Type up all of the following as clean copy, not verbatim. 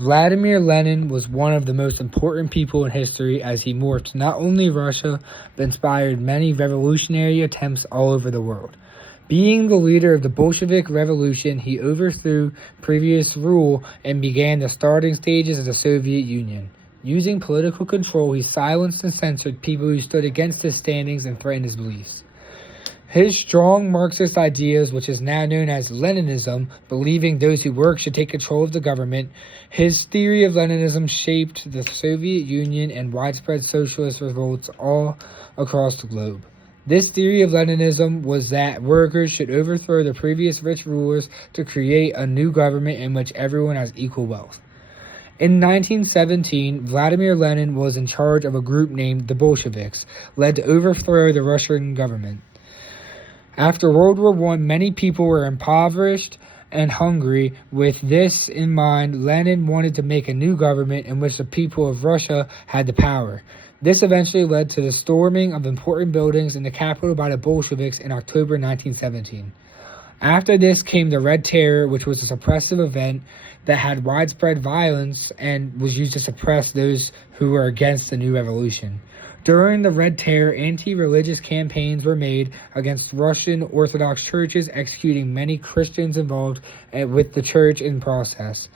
Vladimir Lenin was one of the most important people in history as he morphed not only Russia, but inspired many revolutionary attempts all over the world. Being the leader of the Bolshevik Revolution, he overthrew previous rule and began the starting stages of the Soviet Union. Using political control, he silenced and censored people who stood against his standings and threatened his beliefs. His strong Marxist ideas, which is now known as Leninism, believing those who work should take control of the government, his theory of Leninism shaped the Soviet Union and widespread socialist revolts all across the globe. This theory of Leninism was that workers should overthrow the previous rich rulers to create a new government in which everyone has equal wealth. In 1917, Vladimir Lenin was in charge of a group named the Bolsheviks, led to overthrow the Russian government. After World War I, many people were impoverished and hungry. With this in mind, Lenin wanted to make a new government in which the people of Russia had the power. This eventually led to the storming of important buildings in the capital by the Bolsheviks in October 1917. After this came the Red Terror, which was a suppressive event that had widespread violence and was used to suppress those who were against the new revolution. During the Red Terror, anti-religious campaigns were made against Russian Orthodox churches, executing many Christians involved with the church in process.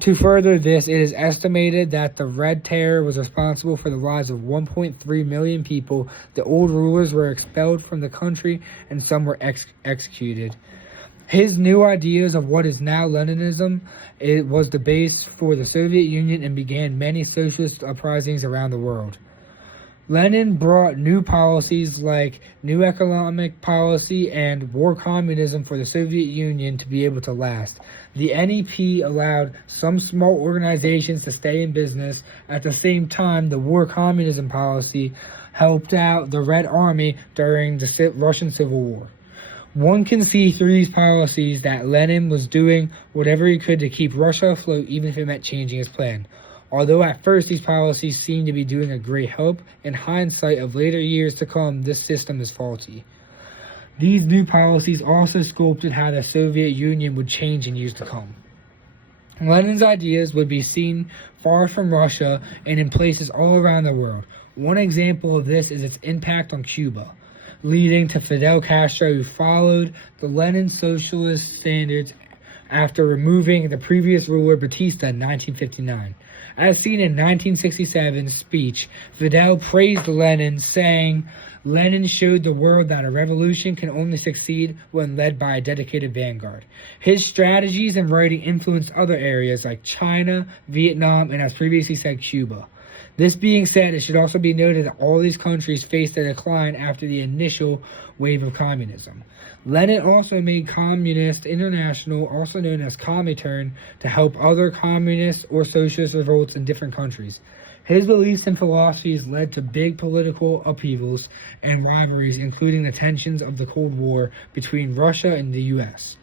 To further this, it is estimated that the Red Terror was responsible for the lives of 1.3 million people. The old rulers were expelled from the country and some were executed. His new ideas of what is now Leninism, it was the base for the Soviet Union and began many socialist uprisings around the world. Lenin brought new policies like new economic policy and war communism for the Soviet Union to be able to last. The NEP allowed some small organizations to stay in business. At the same time, the war communism policy helped out the Red Army during the Russian Civil War. One can see through these policies that Lenin was doing whatever he could to keep Russia afloat, even if it meant changing his plan. Although at first these policies seemed to be doing a great help, in hindsight of later years to come, this system is faulty. These new policies also sculpted how the Soviet Union would change in years to come. Lenin's ideas would be seen far from Russia and in places all around the world. One example of this is its impact on Cuba, leading to Fidel Castro, who followed the Lenin socialist standards after removing the previous ruler Batista in 1959. As seen in 1967's speech, Fidel praised Lenin, saying, "Lenin showed the world that a revolution can only succeed when led by a dedicated vanguard." His strategies and writing influenced other areas like China, Vietnam, and as previously said, Cuba. This being said, it should also be noted that all these countries faced a decline after the initial wave of communism. Lenin also made Communist International, also known as Comintern, to help other communist or socialist revolts in different countries. His beliefs and philosophies led to big political upheavals and rivalries, including the tensions of the Cold War between Russia and the US.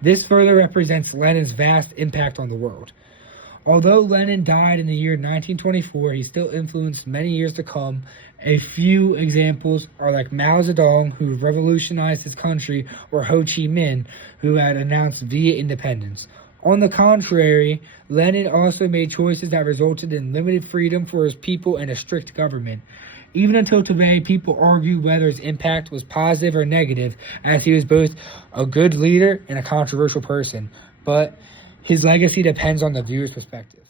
This further represents Lenin's vast impact on the world. Although Lenin died in the year 1924, he still influenced many years to come. A few examples are like Mao Zedong, who revolutionized his country, or Ho Chi Minh, who had announced Viet independence. On the contrary, Lenin also made choices that resulted in limited freedom for his people and a strict government. Even until today, people argue whether his impact was positive or negative, as he was both a good leader and a controversial person. But his legacy depends on the viewer's perspective.